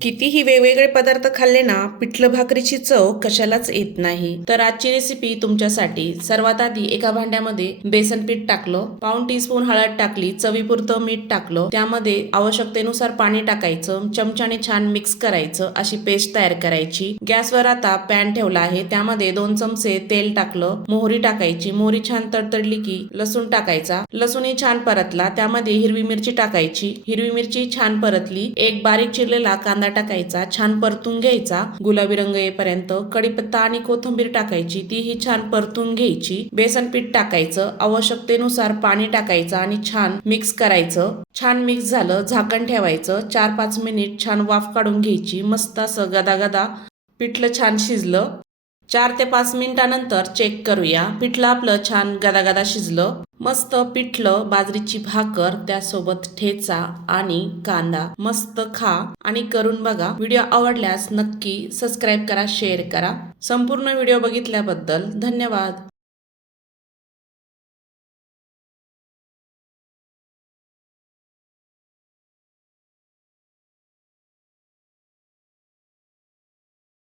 कितीही वेगवेगळे पदार्थ खाल्ले ना, पिठलं भाकरीची चव कशालाच येत नाही. तर आजची रेसिपी तुमच्यासाठी. सर्वात आधी एका भांड्यामध्ये बेसन पीठ टाकलं, पाऊण टीस्पून हळद टाकली, चवीपुरतं मीठ टाकलं, त्यामध्ये आवश्यकतेनुसार पाणी टाकायचं, चमच्याने छान मिक्स करायचं, अशी पेस्ट तयार करायची. गॅसवर आता पॅन ठेवला आहे, त्यामध्ये 2 चमचे तेल टाकलं, मोहरी टाकायची, मोहरी छान तडतडली की लसूण टाकायचा, लसूणही छान परतला, त्यामध्ये हिरवी मिरची टाकायची, हिरवी मिरची छान परतली, एक बारीक चिरलेला कांदा टाकायचा, छान परतून घ्यायचा गुलाबी रंग येईपर्यंत, कढीपत्ता आणि कोथिंबीर टाकायची, तीही छान परतून घ्यायची, बेसन पीठ टाकायचं, आवश्यकतेनुसार पाणी टाकायचं आणि छान मिक्स करायचं. छान मिक्स झालं, झाकण ठेवायचं, 4-5 मिनिट छान वाफ काढून घ्यायची. मस्त असं गदागदा पिठलं छान शिजलं. 4 ते 5 मिनिटानंतर चेक करूया. पिठलं आपलं छान गदागदा शिजलं. मस्त पिठलं, बाजरीची भाकर, त्यासोबत ठेचा आणि कांदा. मस्त खा आणि करून बघा. व्हिडिओ आवडल्यास नक्की सबस्क्राईब करा, शेअर करा. संपूर्ण व्हिडिओ बघितल्याबद्दल धन्यवाद.